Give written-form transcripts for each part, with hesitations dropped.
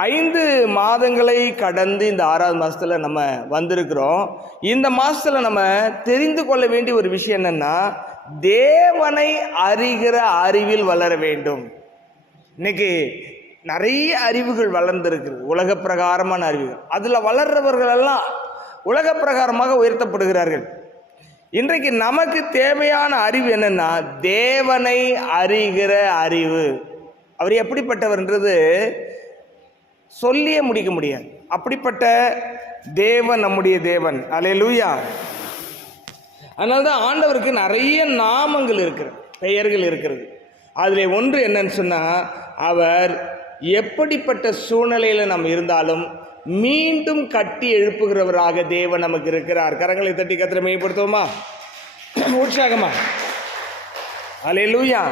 5 மாதங்களை கடந்து இந்த 6வது மாதத்தில் நம்ம வந்திருக்கிறோம். இந்த மாதத்தில் நம்ம தெரிந்து கொள்ள வேண்டிய ஒரு விஷயம் என்னன்னா, தேவனை அறிகிற அறிவில் வளர வேண்டும். இன்னைக்கு நிறைய அறிவுகள் வளர்ந்துருக்குது, உலக பிரகாரமான அறிவுகள். அதில் வளர்றவர்கள் எல்லாம் உலக பிரகாரமாக உயர்த்தப்படுகிறார்கள். இன்றைக்கு நமக்கு தேவையான அறிவு என்னன்னா, தேவனை அறிகிற அறிவு. அவர் எப்படிப்பட்டவர்ன்றது சொல்லியே முடிக்க முடியாது. அப்படிப்பட்ட தேவன் நம்முடைய தேவன். அல்லேலூயா. அதனால்தான் ஆண்டவருக்கு நிறைய நாமங்கள் இருக்கிறது, பெயர்கள் இருக்கிறது. அதில் ஒன்று என்னன்னு சொன்னா, அவர் எப்படிப்பட்ட சூழ்நிலையில் நாம் இருந்தாலும் மீண்டும் கட்டி எழுப்புகிறவராக தேவன் நமக்கு இருக்கிறார். கரங்களை தட்டி கர்த்தரை மையப்படுத்துவோமா உற்சாகமா? அல்லேலூயா.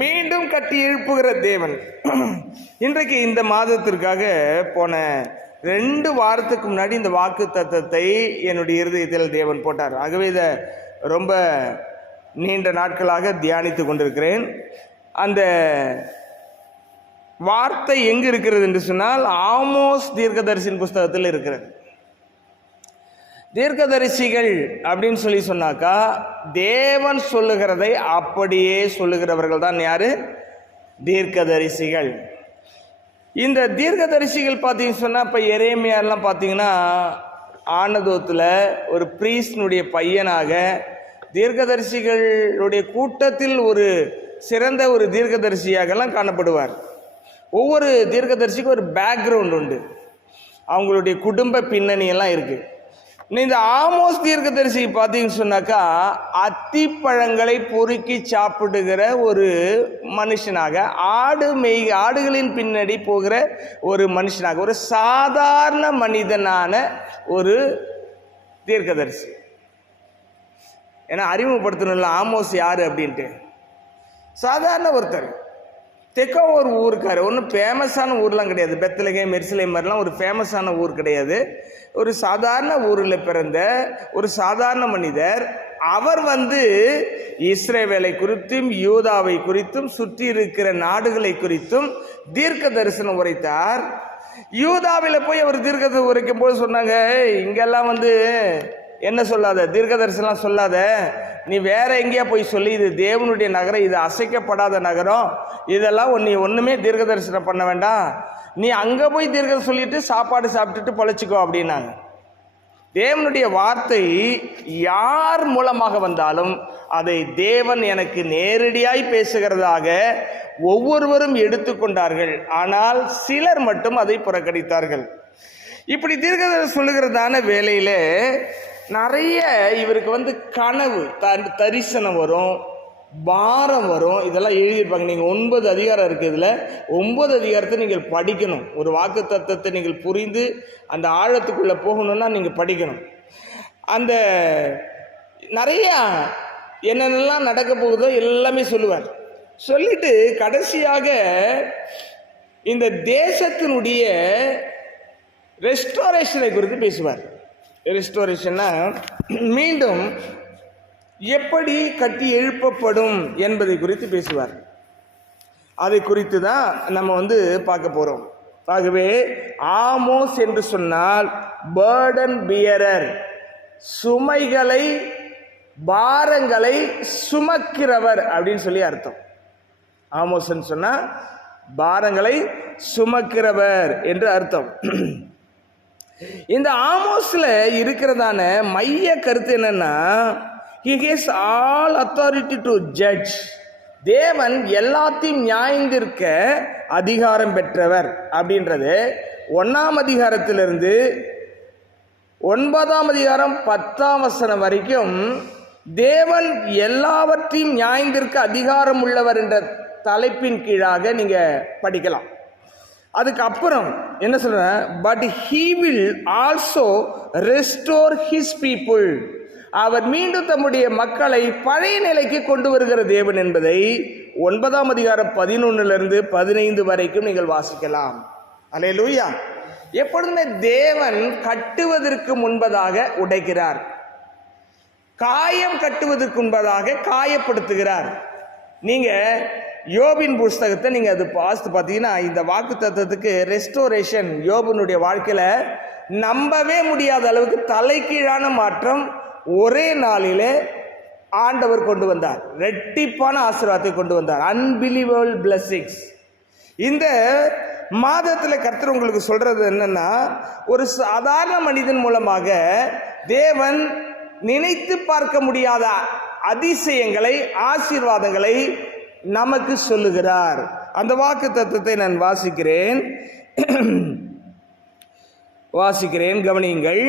மீண்டும் கட்டி எழுப்புகிற தேவன். இன்றைக்கு இந்த மாதத்திற்காக போன 2 வாரத்துக்கு முன்னாடி இந்த வாக்கு தத்தத்தை என்னுடைய இருதயத்தில் தேவன் போட்டார். ஆகவே இதை ரொம்ப நீண்ட நாட்களாக தியானித்து கொண்டிருக்கிறேன். அந்த வார்த்தை எங்கு இருக்கிறது என்று சொன்னால், ஆமோஸ் தீர்க்கதரிசியின் புஸ்தகத்தில் இருக்கிறது. தீர்க்கதரிசிகள் அப்படின்னு சொன்னாக்கா, தேவன் சொல்லுகிறதை அப்படியே சொல்லுகிறவர்கள் தான் யாரு? தீர்க்கதரிசிகள். இந்த தீர்க்கதரிசிகள் பார்த்தீங்கன்னு சொன்னால், இப்போ எரேமியாலாம் பார்த்தீங்கன்னா ஆனதோத்தில் ஒரு பிரீஸ்னுடைய பையனாக தீர்க்கதரிசிகளுடைய கூட்டத்தில் ஒரு சிறந்த ஒரு தீர்க்கதரிசியாகலாம் காணப்படுவார். ஒவ்வொரு தீர்க்கதரிசிக்கும் ஒரு பேக்ரவுண்ட் உண்டு, அவங்களுடைய குடும்ப பின்னணியெல்லாம் இருக்குது. இந்த ஆமோஸ் தீர்க்கதரிசி பார்த்தீங்கன்னு சொன்னாக்கா, அத்திப்பழங்களை பொறுக்கி சாப்பிடுகிற ஒரு மனுஷனாக, ஆடுகளின் பின்னாடி போகிற ஒரு மனுஷனாக, ஒரு சாதாரண மனிதனான ஒரு தீர்க்கதரிசி. ஏன்னா அறிமுகப்படுத்தணும்ல ஆமோஸ் யாரு அப்படின்ட்டு. சாதாரண ஒருத்தர், தெக்கோ ஒரு ஊருக்காரு, ஒன்றும் ஃபேமஸான ஊர்லாம் கிடையாது. பெத்லகேம், எருசலேம் மாதிரிலாம் ஒரு ஃபேமஸான ஊர் கிடையாது. ஒரு சாதாரண ஊரில் பிறந்த ஒரு சாதாரண மனிதர். அவர் இஸ்ரவேலை குறித்தும் யூதாவை குறித்தும் சுற்றி இருக்கிற நாடுகளை குறித்தும் தீர்க்க தரிசனம் உரைத்தார். யூதாவில் போய் அவர் தீர்க்கத்தை உரைக்கும் போது சொன்னாங்க, இங்கெல்லாம் என்ன சொல்லாத, தீர்க்க தரிசனம் சொல்லாத, நீ வேற எங்கேயா போய் சொல்லி, இது தேவனுடைய நகரம், இது அசைக்கப்படாத நகரம், இதெல்லாம் நீ ஒன்றுமே தீர்க்க தரிசனம் பண்ண வேண்டாம், நீ அங்கே போய் தீர்க்க சொல்லிட்டு சாப்பாடு சாப்பிட்டுட்டு பொழைச்சிக்கோ அப்படின்னாங்க. தேவனுடைய வார்த்தை யார் மூலமாக வந்தாலும் அதை தேவன் எனக்கு நேரடியாய் பேசுகிறதாக ஒவ்வொருவரும் எடுத்துக்கொண்டார்கள். ஆனால் சிலர் மட்டும் அதை புறக்கணித்தார்கள். இப்படி தீர்க்க சொல்லுகிறதான வேலையில நிறைய இவருக்கு கனவு, தரிசனம் வரும், பாரம் வரும். இதெல்லாம் எழுதியிருப்பாங்க. நீங்கள் 9 அதிகாரம் இருக்குது. இதில் 9 அதிகாரத்தை நீங்கள் படிக்கணும். ஒரு வாக்கு தத்தத்தை நீங்கள் புரிந்து அந்த ஆழத்துக்குள்ளே போகணும்னா நீங்கள் படிக்கணும். அந்த நிறைய என்னென்னலாம் நடக்க போகுதோ எல்லாமே சொல்லுவார். சொல்லிட்டு கடைசியாக இந்த தேசத்தினுடைய ரெஸ்டோரேஷனை குறித்து பேசுவார். ரெஸ்டோரேஷன்னா மீண்டும் எப்படி கட்டி எழுப்பப்படும் என்பதை குறித்து பேசுவார். அதை குறித்து தான் நம்ம பார்க்க போகிறோம். ஆகவே ஆமோஸ் என்று சொன்னால் பர்டன் பியரர், சுமைகளை பாரங்களை சுமக்கிறவர் அப்படின்னு சொல்லி அர்த்தம். ஆமோஸ்ன்னு சொன்னால் பாரங்களை சுமக்கிறவர் என்று அர்த்தம். இந்த ஆமோஸ்ல இருக்கிறதான மைய கருத்து என்னன்னா, he has all authority to judge. தேவன் எல்லாத்தையும் நியாயந்திருக்க அதிகாரம் பெற்றவர் அப்படின்றது 1ஆம் அதிகாரத்திலிருந்து 9ஆம் அதிகாரம் 10ஆம் வசனம் வரைக்கும் தேவன் எல்லாவற்றையும் நியாயந்திருக்க அதிகாரம் உள்ளவர் என்ற தலைப்பின் கீழாக நீங்க படிக்கலாம். அதுக்கப்புறம் என்ன சொல்ற, but he will also restore his people. அவர் மீண்டும் தம்முடைய மக்களை பழைய நிலைக்கு கொண்டு வருகிற தேவன் என்பதை 9ஆம் அதிகாரம் 11லிருந்து 15 வரைக்கும் நீங்கள் வாசிக்கலாம். அல்லேலூயா. எப்பொழுதுமே தேவன் கட்டுவதற்கு முன்பதாக உடைக்கிறார், காயம் கட்டுவதற்கு முன்பதாக காயப்படுத்துகிறார். நீங்க யோபின் புஸ்தகத்தை நீங்கள் அது பார்த்தீங்கன்னா இந்த வாக்கு தத்துவத்துக்கு ரெஸ்டோரேஷன் யோபினுடைய வாழ்க்கையில் நம்பவே முடியாத அளவுக்கு தலைகீழான மாற்றம் ஒரே நாளிலே ஆண்டவர் கொண்டு வந்தார். ரெட்டிப்பான ஆசீர்வாதத்தை கொண்டு வந்தார். Unbelievable blessings. இந்த மாதத்தில் கர்த்தர் உங்களுக்கு சொல்றது என்னன்னா, ஒரு சாதாரண மனிதன் மூலமாக தேவன் நினைத்து பார்க்க முடியாத அதிசயங்களை, ஆசீர்வாதங்களை நமக்கு சொல்லுகிறார். அந்த வாக்கு தத்துவத்தை நான் வாசிக்கிறேன், கவனியுங்கள்.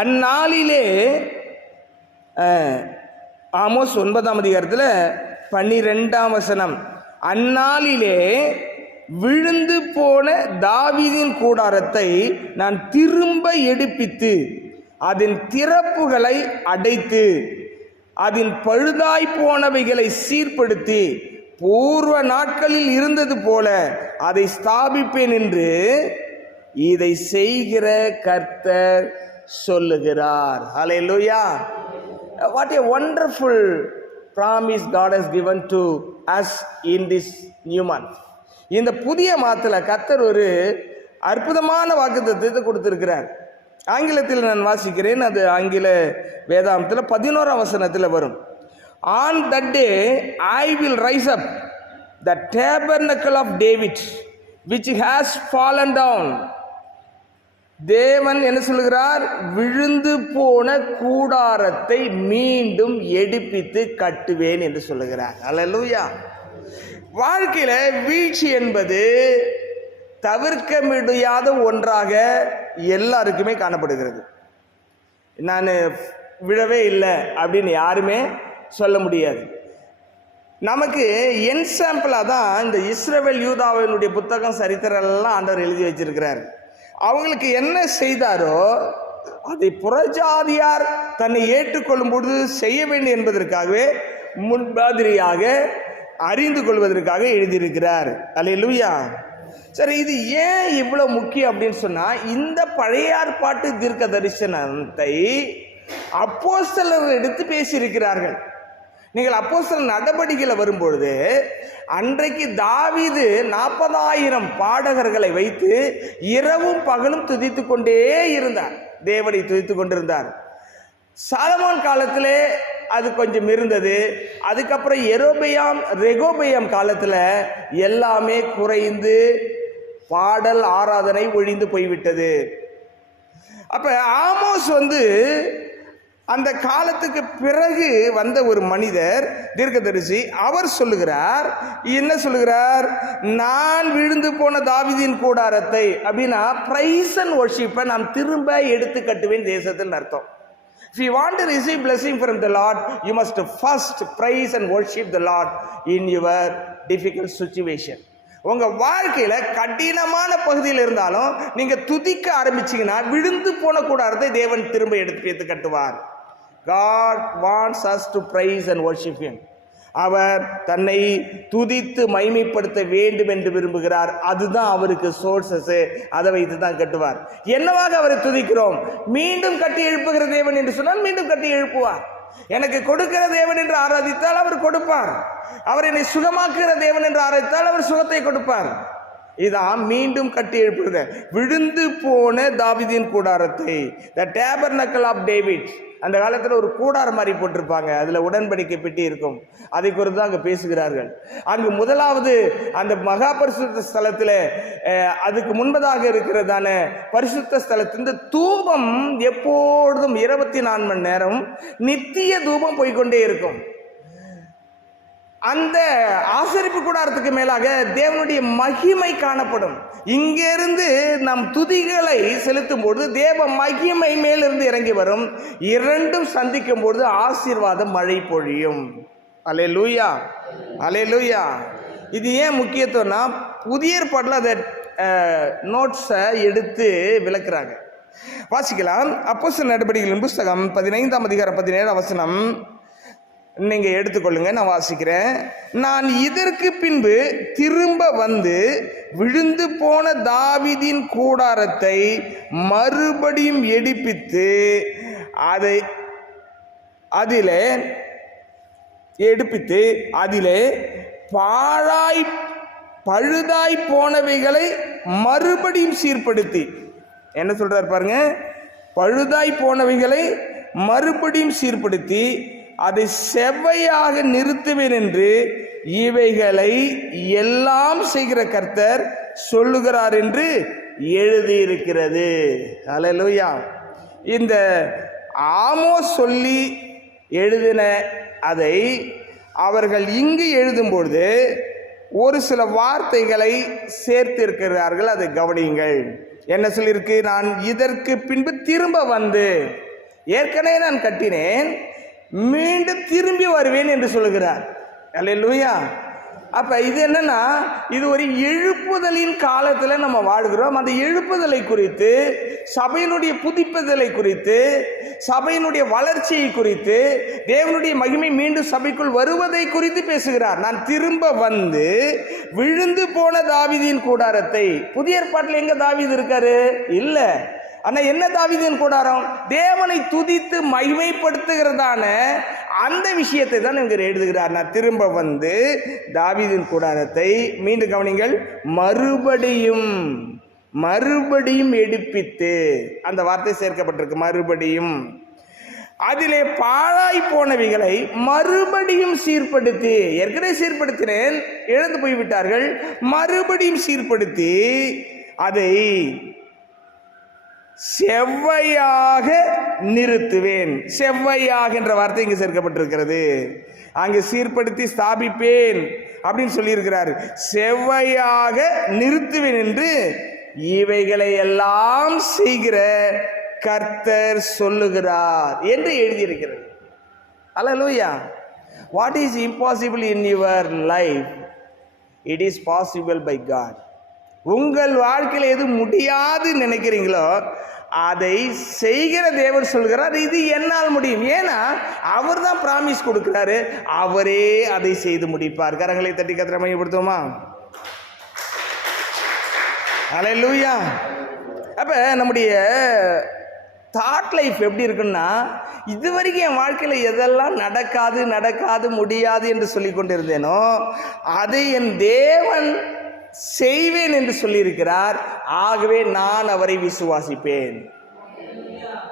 அந்நாளிலே ஆமோஸ் 9ஆம் அதிகாரத்தில் 12ஆம் வசனம், அந்நாளிலே விழுந்து போன தாவீதின் கூடாரத்தை நான் திரும்ப எடுப்பித்து அதன் திறப்புகளை அடைத்து அதன் பழுதாய் போனவைகளை சீர்படுத்தி பூர்வ நாட்களில் இருந்தது போல அதை ஸ்தாபிப்பேன் என்று இதை செய்கிற கர்த்தர் சொல்லுகிறார். ஹல்லேலூயா. What a wonderful promise God has given to us in this new month. இந்த புதிய மாதத்தில் கர்த்தர் ஒரு அற்புதமான வாக்குத்தத்தத்தை கொடுத்திருக்கிறார். ஆங்கிலத்தில் நான் வாசிக்கிறேன். அது ஆங்கில வேதாந்தத்தில் 11ஆம் வசனத்தில் வரும். On that day I will rise up the tabernacle of David which has fallen down. தேவன் என்ன சொல்கிறார்? விழுந்து போன கூடாரத்தை மீண்டும் எடுப்பித்து கட்டுவேன் என்று சொல்லுகிறார். அல்லேலூயா. வாழ்க்கையில வீழ்ச்சி என்பது தவிர்க்க முடியாத ஒன்றாக எல்லாருக்குமே காணப்படுகிறது. நான் விழவே இல்லை அப்படின்னு யாருமே சொல்ல முடியாது. நமக்கு என்சாம்பிளாக தான் இந்த இஸ்ரவேல் யூதாவினுடைய புத்தகம் சரித்திரம் எல்லாம் ஆண்டவர் எழுதி வச்சிருக்கிறார். அவங்களுக்கு என்ன செய்தாரோ அதை புறஜாதியார் தன்னை ஏற்றுக்கொள்ளும் பொழுது செய்ய வேண்டும் என்பதற்காகவே முன்மாதிரியாக அறிந்து கொள்வதற்காக எழுதியிருக்கிறார். அல்லேலூயா. சரி, இது ஏன் இவ்வளோ முக்கியம் அப்படின்னு சொன்னால், இந்த பழைய ஏற்பாட்டு தீர்க்க தரிசனத்தை அப்போஸ்தலர்கள் எடுத்து பேசியிருக்கிறார்கள். நீங்கள் அப்போஸ்தலர் நடபடிக்கையில் வரும்பொழுது அன்றைக்கு தாவீது 40,000 பாடகர்களை வைத்து இரவும் பகலும் துதித்து கொண்டே இருந்தார், தேவனை துதித்து கொண்டிருந்தார். சாலமோன் காலத்திலே அது கொஞ்சம் இருந்தது. அதுக்கப்புறம் ரெகோபெயாம் காலத்தில் எல்லாமே குறைந்து பாடல் ஆராதனை ஒழிந்து போய்விட்டது. அப்ப ஆமோஸ் அந்த காலத்துக்கு பிறகு வந்த ஒரு மனிதர், தீர்க்கதரிசி. அவர் சொல்லுகிறார், என்ன சொல்லுகிறார்? நான் விழுந்து போன தாவீதின் கூடாரத்தை அப்படின்னா பிரைஸ் அண்ட் வொர்ஷிப்பை நான் திரும்ப எடுத்து கட்டுவேன் தேசத்தில் அர்த்தம். If you want to receive blessing from the Lord, you must first praise and worship the Lord in your difficult situation. உங்க வாழ்க்கையில கடினமான பகுதியில் இருந்தாலும் நீங்க துதிக்க ஆரம்பிச்சீங்கன்னா விழுந்து போன கூடாரத்தை தேவன் திரும்ப எடுத்து கட்டுவார். God wants us to praise and worship Him. அவர் தன்னை துதித்து மைமைப்படுத்த வேண்டும் என்று விரும்புகிறார். அதுதான் அவருக்கு சோர்சஸ். அதை வைத்து தான் கட்டுவார். என்னவாக அவரை துதிக்கிறோம்? மீண்டும் கட்டி எழுப்புகிற தேவன் என்று சொன்னால் மீண்டும் கட்டி எழுப்புவார். எனக்கு கொடுக்கிற தேவன் என்று ஆராதித்தால் அவர் கொடுப்பார். அவர் என்னை சுகமாக்குகிற தேவன் என்று ஆராதித்தால் அவர் சுகத்தை கொடுப்பார். இதான் மீண்டும் கட்டி எழுப்புகிற விழுந்து போன தாவீதின் கூடாரத்தை, the tabernacle of David. அந்த காலத்தில் ஒரு கூடாரம் மாதிரி போட்டிருப்பாங்க, அதில் உடன்படிக்கை பெட்டி இருக்கும். அதை குறித்து தான் அங்கே பேசுகிறார்கள். அங்கு முதலாவது அந்த மகா பரிசுத்த ஸ்தலத்தில் அதுக்கு முன்பதாக இருக்கிறதான பரிசுத்த ஸ்தலத்தின் தூபம் எப்பொழுதும் 24 மணி நேரம் நித்திய தூபம் போய்கொண்டே இருக்கும். அந்த ஆசரிப்பு கூடாரத்துக்கு மேலாக தேவனுடைய மகிமை காணப்படும். இங்கிருந்து நம் துதிகளை செலுத்தும் பொழுது தேவ மகிமை மேலிருந்து இறங்கி வரும். இரண்டும் சந்திக்கும் பொழுது ஆசீர்வாதம் மழை பொழியும். அல்லேலூயா, அல்லேலூயா. இது ஏன் முக்கியத்துவம்னா, புதிய ஏற்பாட்டில் அதை நோட்ஸை எடுத்து விளக்குறாங்க. வாசிக்கலாம். அப்போஸ்தலர் நடபடிகளின் புஸ்தகம் 15ஆம் அதிகாரம் 17ஆம் வசனம் நீங்க எடுத்துக்கொள்ளுங்க, நான் வாசிக்கிறேன். நான் இதற்கு பின்பு திரும்ப வந்து விழுந்து போன தாவீதின் கூடாரத்தை மறுபடியும் எடுப்பித்து அதிலே பழுதாய் போனவைகளை மறுபடியும் சீர்படுத்தி, என்ன சொல்றார் பாருங்க, பழுதாய் போனவைகளை மறுபடியும் சீர்படுத்தி அதை செவ்வையாக நிறுத்துவேன் என்று இவைகளை எல்லாம் செய்கிற கர்த்தர் சொல்லுகிறார் என்று எழுதியிருக்கிறது. அல்லேலூயா. இந்த ஆமோஸ் சொல்லி எழுதின அதை அவர்கள் இங்கு எழுதும்பொழுது ஒரு சில வார்த்தைகளை சேர்த்திருக்கிறார்கள். அதை கவனியுங்கள். என்ன சொல்லியிருக்கு? நான் இதற்கு பின்பு திரும்ப வந்து, ஏற்கனவே நான் கட்டினேன், மீண்டும் திரும்பி வருவேன் என்று சொல்லுகிறார். அல்லேலூயா. அப்ப இது என்னன்னா, இது ஒரு எழுப்புதலின் காலத்தில் நம்ம வாழ்கிறோம். அந்த எழுப்புதலை குறித்து, சபையினுடைய புதுப்பிதலை குறித்து, சபையினுடைய வளர்ச்சியை குறித்து, தேவனுடைய மகிமை மீண்டும் சபைக்குள் வருவதை குறித்து பேசுகிறார். நான் திரும்ப வந்து விழுந்து போன தாவீதின் கூடாரத்தை. புதிய ஏற்பாட்டில் எங்க தாவீது இருக்காரு? இல்ல. ஆனா என்ன தாவீதின் கூடாரம்? தேவனை துதித்து மகிமைப்படுத்துகிறதான அந்த விஷயத்தை தான் இவர் எழுதுகிறார். நான் திரும்ப வந்து தாவீதின் கூடாரத்தை, மீண்டும் கவனிங்கள், மறுபடியும் எடுப்பித்து, அந்த வார்த்தை சேர்க்கப்பட்டிருக்கு, மறுபடியும். அதிலே பாழாய் போனவைகளை மறுபடியும் சீர்படுத்தி, ஏற்கனவே சீர்படுத்தினேன், இழந்து போய்விட்டார்கள், மறுபடியும் சீர்படுத்தி அதை செவ்வையாக நிறுத்துவேன். செவ்வையாக என்ற வார்த்தை இங்கு சேர்க்கப்பட்டிருக்கிறது. அங்கு சீர்படுத்தி ஸ்தாபிப்பேன் அப்படின்னு சொல்லியிருக்கிறார். செவ்வையாக நிறுத்துவேன் என்று இவைகளை எல்லாம் செய்கிற கர்த்தர் சொல்லுகிறார் என்று எழுதியிருக்கிறது. அல்லேலூயா. What is impossible in your life, it is possible by God. உங்கள் வாழ்க்கையில் எது முடியாது நினைக்கிறீங்களோ அதை செய்கிற தேவன் சொல்கிறார், இது என்னால் முடியும். ஏன்னா அவர் தான் பிராமிஸ் கொடுக்கிறாரு, அவரே அதை செய்து முடிப்பார். கரங்களை தட்டி கர்த்தரை மகிமைப்படுத்துவோமா? அல்லேலூயா. அப்ப நம்முடைய தாட் லைஃப் எப்படி இருக்குன்னா, இதுவரைக்கும் என் வாழ்க்கையில் எதெல்லாம் நடக்காது முடியாது என்று சொல்லி கொண்டிருந்தேனோ அதை என் தேவன் செய்வேன் என்று சொல்லியிருக்கிறார். ஆகவே நான் அவரை விசுவாசிப்பேன்.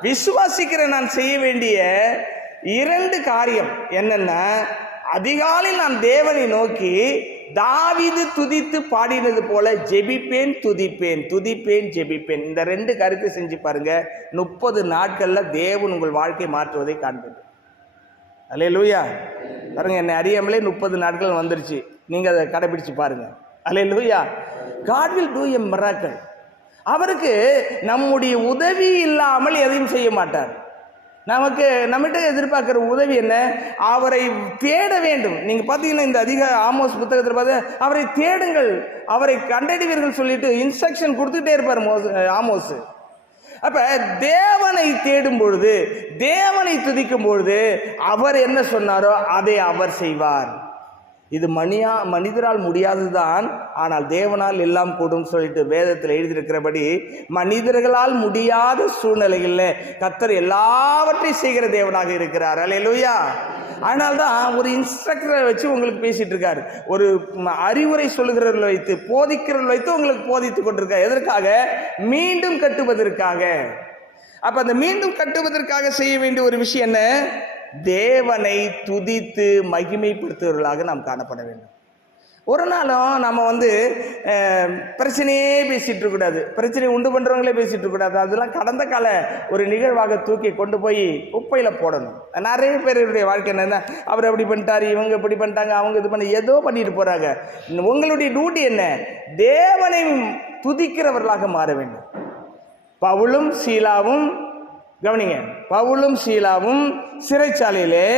விசுவாசிக்கிற நான் செய்ய வேண்டிய 2 காரியம் என்னன்னா, அதிகாலையில் நான் தேவனை நோக்கி தாவீது துதித்து பாடினது போல ஜெபிப்பேன், துதிப்பேன், ஜெபிப்பேன். இந்த 2 கருத்தை செஞ்சு பாருங்க. 30 நாட்கள்ல தேவன் உங்கள் வாழ்க்கை மாற்றுவதை காண்பது. அல்லேலூயா. பாருங்க, என்னை அறியாமலே 30 நாட்கள் வந்துருச்சு. நீங்க அதை கடைபிடிச்சு பாருங்க. அல்லேலூயா. God will do a miracle. அவருக்கு நம்முடைய உதவி இல்லாமல் எதையும் செய்ய மாட்டார். நம்மகிட்ட எதிர்பார்க்கிற உதவி என்ன? அவரை தேட வேண்டும். நீங்க பாத்தீங்கன்னா இந்த ஆமோஸ் புத்தகத்தில் பார்த்து, அவரை தேடுங்கள், அவரை கண்டறிவீர்கள் சொல்லிட்டு இன்ஸ்ட்ரக்ஷன் கொடுத்துட்டே இருப்பார் ஆமோஸ். அப்ப தேவனை தேடும் பொழுது, தேவனை துதிக்கும் பொழுது அவர் என்ன சொன்னாரோ அதை அவர் செய்வார். இது மனிதரால் முடியாதுதான், ஆனால் தேவனால் எல்லாம் கூடும் சொல்லிட்டு வேதத்தில் எழுதியிருக்கிறபடி மனிதர்களால் முடியாத சூழ்நிலைகளில் கர்த்தர் எல்லாவற்றையும் செய்கிற தேவனாக இருக்கிறார். அல்லேலூயா. அதனால்தான் ஒரு இன்ஸ்ட்ரக்டரை வச்சு உங்களுக்கு பேசிட்டு இருக்காரு, ஒரு அறிவுரை சொல்லுகிறவர்கள் வைத்து, போதிக்கிறவர்கள் வைத்து உங்களுக்கு போதித்துக் கொண்டிருக்கார். எதற்காக? மீண்டும் கட்டுவதற்காக. அப்ப அந்த மீண்டும் கட்டுவதற்காக செய்ய வேண்டிய ஒரு விஷயம் என்ன? தேவனை துதித்து மகிமைப்படுத்துவர்களாக நாம் காணப்பட வேண்டும். ஒரு நாளும் நம்ம பிரச்சனையே பேசிட்டு இருக்கக்கூடாது, பிரச்சனை உண்டு பண்றவங்களே பேசிட்டு இருக்கக்கூடாது. அதெல்லாம் கடந்த கால ஒரு நிகழ்வாக தூக்கி கொண்டு போய் குப்பையில போடணும். நிறைய பேருடைய வாழ்க்கை என்ன, அவர் எப்படி பண்ணிட்டாரு, இவங்க எப்படி பண்ணிட்டாங்க, அவங்க இது பண்ணி ஏதோ பண்ணிட்டு போறாங்க. உங்களுடைய டியூட்டி என்ன? தேவனை துதிக்கிறவர்களாக மாற வேண்டும். பவுலும் சீலாவும், கவனிங்க, பவுலும் சீலாவும் சிறைச்சாலையிலே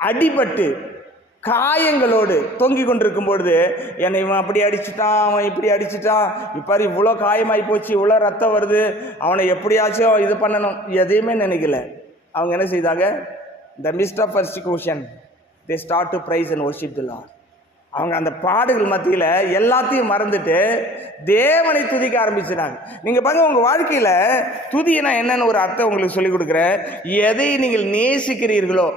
அடிபட்டு காயங்களோடு தொங்கி கொண்டிருக்கும் பொழுது, என்னை இவன் அப்படி அடிச்சுட்டான், அவன் இப்படி அடிச்சுட்டான், இப்போ இவ்வளோ காயமாகி போச்சு, இவ்வளோ ரத்தம் வருது, அவனை எப்படியாச்சும் இது பண்ணணும், எதையுமே நினைக்கல. அவங்க என்ன செய்தாங்க? The midst of persecution they start to praise and worship the Lord. அவங்க அந்த பாடுகள் மத்தியில் எல்லாத்தையும் மறந்துட்டு தேவனை துதிக்க ஆரம்பிச்சிட்டாங்க. நீங்கள் பாருங்க, உங்கள் வாழ்க்கையில் துதினா என்னன்னு ஒரு அர்த்தம் உங்களுக்கு சொல்லிக் கொடுக்குறேன். எதை நீங்கள் நேசிக்கிறீர்களோ,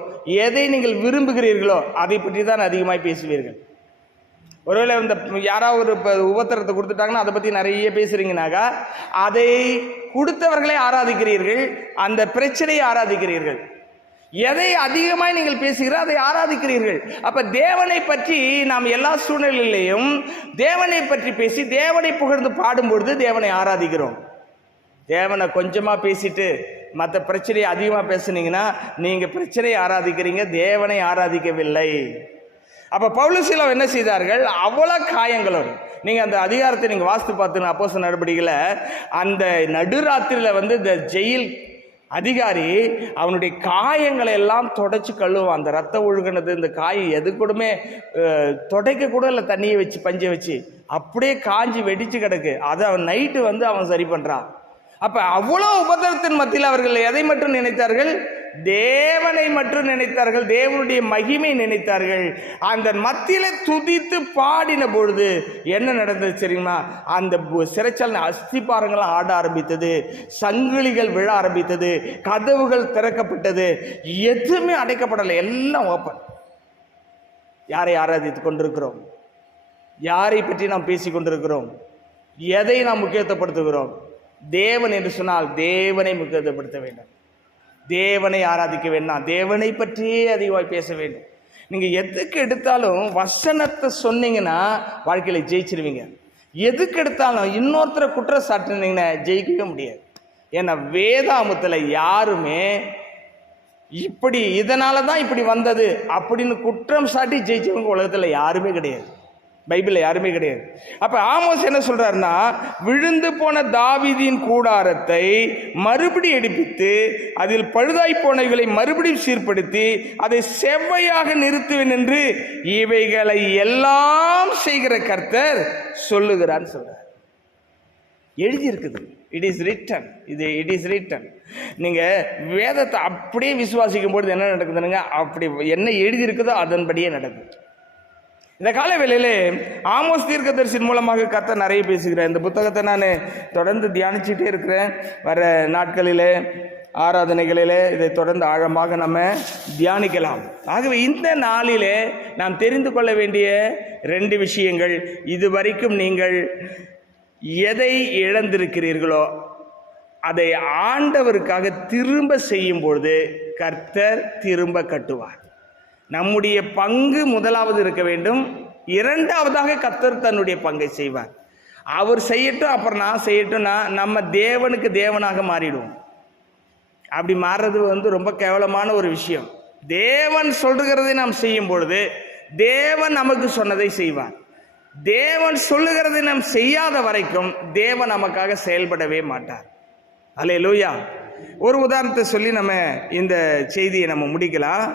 எதை நீங்கள் விரும்புகிறீர்களோ அதை பற்றி தான் அதிகமாக பேசுவீர்கள். ஒருவேளை இந்த யாராவது ஒரு உபத்திரத்தை கொடுத்துட்டாங்கன்னா அதை பற்றி நிறைய பேசுறீங்கனாக்கா, அதை கொடுத்தவர்களை ஆராதிக்கிறீர்கள், அந்த பிரச்சனையை ஆராதிக்கிறீர்கள். எதை அதிகமாய் நீங்கள் பேசுகிறீர்கள் அதை ஆராதிக்கிறீர்கள். அப்ப தேவனை பற்றி நாம் எல்லா சூழ்நிலையிலையும் தேவனை பற்றி பேசி தேவனை புகழ்ந்து பாடும்பொழுது தேவனை ஆராதிக்கிறோம். தேவனை கொஞ்சமா பேசிட்டு மற்ற பிரச்சனையை அதிகமா பேசுனீங்கன்னா நீங்க பிரச்சனையை ஆராதிக்கிறீங்க, தேவனை ஆராதிக்கவில்லை. அப்ப பவுலுசிலோ என்ன செய்தார்கள்? அவ்வளவு காயங்களோடு, நீங்க அந்த அதிகாரத்தை நீங்க வாசித்து பார்த்து அப்போஸ்தலர் நடபடிகளை, அந்த நடுராத்திரியில இந்த ஜெயில் அதிகாரி அவனுடைய காயங்களை எல்லாம் தொடச்சு கழுவான். அந்த ரத்த ஒழுகினது, இந்த காயம் எது கூடமே தொடைக்க கூட இல்லை, தண்ணியை வச்சு பஞ்சை வச்சு அப்படியே காஞ்சி வெடிச்சு கிடக்கு. அதை அவன் நைட்டு அவன் சரி பண்றான். அப்ப அவ்வளோ உபத்திரத்தின் மத்தியில் அவர்கள் எதை மட்டும் நினைத்தார்கள்? தேவனை மட்டும் நினைத்தார்கள், தேவனுடைய மகிமை நினைத்தார்கள். அந்த மத்தியில துதித்து பாடின பொழுது என்ன நடந்தது தெரியுமா? அந்த சிறைச்சாலை அஸ்திபாரங்கள் ஆட ஆரம்பித்தது, சங்கிலிகள் விழ ஆரம்பித்தது, கதவுகள் திறக்கப்பட்டது, எதுவுமே அடைக்கப்படலை, எல்லாம் ஓப்பன். யாரை ஆராதித்துக் கொண்டிருக்கிறோம்? யாரை பற்றி நாம் பேசிக் கொண்டிருக்கிறோம்? எதை நாம் முக்கியத்துவப்படுத்துகிறோம்? தேவன் என்று சொன்னால் தேவனை முக்கியத்துவப்படுத்த வேண்டும், தேவனை ஆராதிக்க வேண்டாம், தேவனை பற்றியே அதிகமாக பேச வேண்டும். நீங்கள் எதுக்கு எடுத்தாலும் வசனத்தை சொன்னீங்கன்னா வாழ்க்கையில் ஜெயிச்சிருவீங்க. எதுக்கு எடுத்தாலும் இன்னொருத்தரை குற்றம் சாட்டினீங்கன்னா ஜெயிக்கவே முடியாது. ஏன்னா வேதாமத்தில் யாருமே இப்படி இதனால தான் இப்படி வந்தது அப்படின்னு குற்றம் சாட்டி ஜெயிச்சவங்க உலகத்தில் யாருமே கிடையாது, பைபிளில் யாருமே கிடையாது. அப்ப ஆமோஸ் என்ன சொல்றாருன்னா, விழுந்து போன தாவீதின் கூடாரத்தை மறுபடி எடுப்பித்து அதில் பழுதாய் போனவைகளை மறுபடியும் சீர்படுத்தி அதை செவ்வையாக நிறுத்துவேன் என்று இவைகளை எல்லாம் செய்கிற கர்த்தர் சொல்லுகிறான்னு சொல்றார். எழுதி இருக்குது, it is written. It is written. நீங்க வேதத்தை அப்படியே விசுவாசிக்கும் பொழுது என்ன நடக்குதுங்க? அப்படி என்ன எழுதி இருக்குதோ அதன்படியே நடக்குது. இந்த கால வேளையிலே ஆமோஸ் தீர்க்கதரிசியின் மூலமாக கர்த்தர் நிறைய பேசுகிறேன். இந்த புத்தகத்தை நான் தொடர்ந்து தியானிச்சுட்டே இருக்கிறேன். வர நாட்களிலே ஆராதனைகளிலே இதை தொடர்ந்து ஆழமாக நம்ம தியானிக்கலாம். ஆகவே இந்த நாளிலே நாம் தெரிந்து கொள்ள வேண்டிய 2 விஷயங்கள். இதுவரைக்கும் நீங்கள் எதை இழந்திருக்கிறீர்களோ அதை ஆண்டவருக்காக திரும்ப செய்யும் பொழுது கர்த்தர் திரும்ப கட்டுவார். நம்முடைய பங்கு முதலாவது இருக்க வேண்டும், இரண்டாவதாக கர்த்தர் தன்னுடைய பங்கை செய்வார். அவர் செய்யட்டும் அப்புறம் நான் செய்யட்டும்னா நம்ம தேவனுக்கு தேவனாக மாறிடுவோம். அப்படி மாறுறது ரொம்ப கேவலமான ஒரு விஷயம். தேவன் சொல்லுகிறதை நாம் செய்யும் பொழுது தேவன் நமக்கு சொன்னதை செய்வார். தேவன் சொல்லுகிறதை நாம் செய்யாத வரைக்கும் தேவன் நமக்காக செயல்படவே மாட்டார். அல்லேலூயா. ஒரு உதாரணத்தை சொல்லி நம்ம இந்த செய்தியை நம்ம முடிக்கலாம்.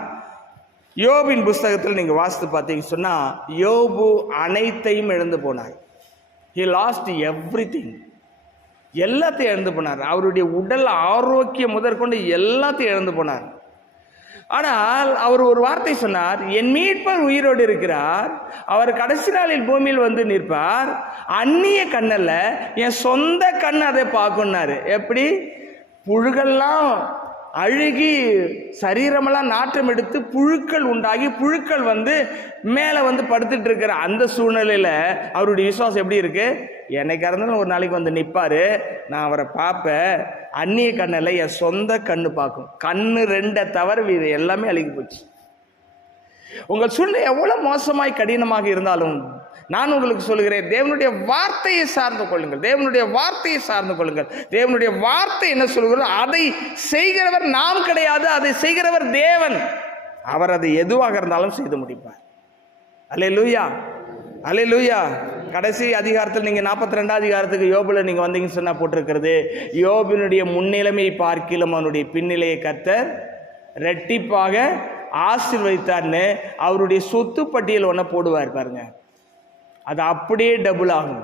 யோபின் புஸ்தகத்தில் நீங்கள் வாசித்து பார்த்தீங்கன்னு சொன்னால், யோபு அனைத்தையும் இழந்து போனார். he lost everything. எல்லாத்தையும் இழந்து போனார். அவருடைய உடல் ஆரோக்கியம் முதற்கொண்டு எல்லாத்தையும் இழந்து போனார். ஆனால் அவர் ஒரு வார்த்தை சொன்னார், என் மீட்பர் உயிரோடு இருக்கிறார், அவர் கடைசி நாளில் பூமியில் நிற்பார், அந்நிய கண்ணல்ல என் சொந்த கண் அதை பார்க்குன்னாரு. எப்படி? புழுகெல்லாம் அழுகி சரீரமெல்லாம் நாற்றம் எடுத்து புழுக்கள் உண்டாகி புழுக்கள் மேலே படுத்துட்டு இருக்கிற அந்த சூழ்நிலையில் அவருடைய விசுவாசம் எப்படி இருக்கு? என்னைக்கு இருந்தாலும் ஒரு நாளைக்கு நிற்பாரு, நான் அவரை பார்ப்பேன், அந்நிய கண்ணில் என் சொந்த கண்ணு பார்க்கும். கண்ணு 2 தவிர இது எல்லாமே அழுகி போச்சு. உங்கள் சூழ்நிலை எவ்வளவு மோசமாய் கடினமாக இருந்தாலும் நான் உங்களுக்கு சொல்கிறேன், தேவனுடைய வார்த்தையை சார்ந்து கொள்ளுங்கள், தேவனுடைய வார்த்தையை சார்ந்து கொள்ளுங்கள். தேவனுடைய வார்த்தை என்ன சொல்கிறதோ அதை செய்கிறவர் நாம் கிடையாது, அதை செய்கிறவர் தேவன். அவர் அது எதுவாக இருந்தாலும் செய்து முடிப்பார். அல்லேலூயா, அல்லேலூயா. கடைசி அதிகாரத்தில் நீங்கள் 42 அதிகாரத்துக்கு யோபுல நீங்கள் வந்தீங்கன்னு சொன்னா போட்டிருக்கிறது, யோபினுடைய முன்னிலைமையை பார்க்கிலும் அவனுடைய பின்னிலையை கர்த்தர் ரெட்டிப்பாக ஆசீர்வதித்தார்னு அவருடைய சொத்து பட்டியல் ஒன்று போடுவார் பாருங்க. அது அப்படியே டபுள் ஆகும்.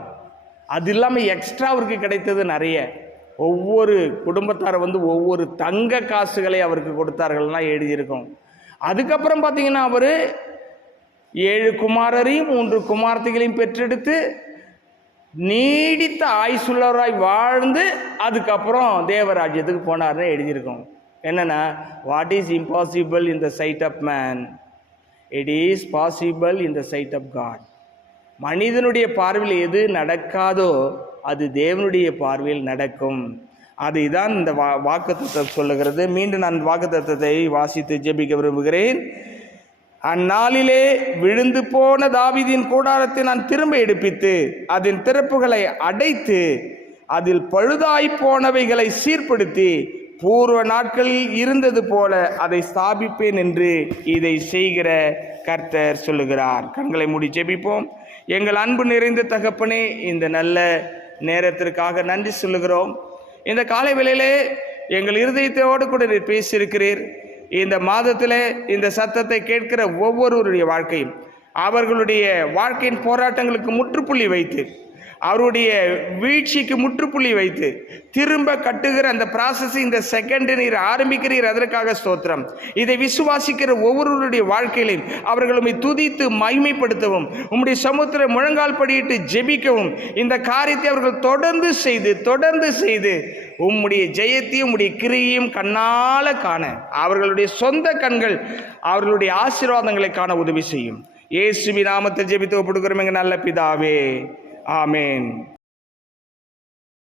அது இல்லாமல் எக்ஸ்ட்ரா அவருக்கு கிடைத்தது நிறைய. ஒவ்வொரு குடும்பத்தார் ஒவ்வொரு தங்க காசுகளை அவருக்கு கொடுத்தார்கள்லாம் எழுதியிருக்கும். அதுக்கப்புறம் பார்த்தீங்கன்னா அவர் 7 குமாரரையும் 3 குமார்த்திகளையும் பெற்றெடுத்து நீடித்த ஆயுசுள்ளவராய் வாழ்ந்து அதுக்கப்புறம் தேவராஜ்யத்துக்கு போனார்னு எழுதியிருக்கோம். என்னன்னா, what is impossible in the sight of man, it is possible in the sight of God. மனிதனுடைய பார்வையில் எது நடக்காதோ அது தேவனுடைய பார்வையில் நடக்கும். அதை தான் இந்த வாக்குத்தத்தம் சொல்லுகிறது. மீண்டும் நான் வாக்குத்தத்தத்தை வாசித்து ஜெபிக்க விரும்புகிறேன். அந்நாளிலே விழுந்து போன தாவீதின் கூடாரத்தை நான் திரும்ப எடுப்பித்து அதன் திறப்புகளை அடைத்து அதில் பழுதாய் போனவைகளை சீர்படுத்தி பூர்வ நாட்களில் இருந்தது போல அதை ஸ்தாபிப்பேன் என்று இதை செய்கிற கர்த்தர் சொல்லுகிறார். கண்களை மூடி ஜெபிப்போம். எங்கள் அன்பு நிறைந்த தகப்பனே, இந்த நல்ல நேரத்திற்காக நன்றி சொல்லுகிறோம். இந்த காலை வேளையிலே எங்கள் இருதயத்தோடு கூட நீர் பேசியிருக்கிறீர். இந்த மாதத்தில் இந்த சத்தத்தை கேட்கிற ஒவ்வொருவருடைய வாழ்க்கையும் அவர்களுடைய வாழ்க்கையின் போராட்டங்களுக்கு முற்றுப்புள்ளி வைத்து, அவருடைய வீழ்ச்சிக்கு முற்றுப்புள்ளி வைத்து திரும்ப கட்டுகிற அந்த ப்ராசஸ் இந்த செகண்ட் நீர் ஆரம்பிக்கிறீர். அதற்காக ஸ்தோத்திரம். இதை விசுவாசிக்கிற ஒவ்வொருவருடைய வாழ்க்கையிலும் அவர்களும் துதித்து மகிமைப்படுத்தவும், உம்முடைய சமுத்திர முழங்கால் படியிட்டு ஜெபிக்கவும், இந்த காரியத்தை அவர்கள் தொடர்ந்து செய்து உம்முடைய ஜெயத்தையும் உம்முடைய கிரியையும் கண்ணால காண, அவர்களுடைய சொந்த கண்கள் அவர்களுடைய ஆசீர்வாதங்களை காண உதவி செய்யும். இயேசுவின் நாமத்தில் ஜெபித்து ஒப்புக்கொடுக்கிறோம் எங்கள் நல்ல பிதாவே. ஆமென்.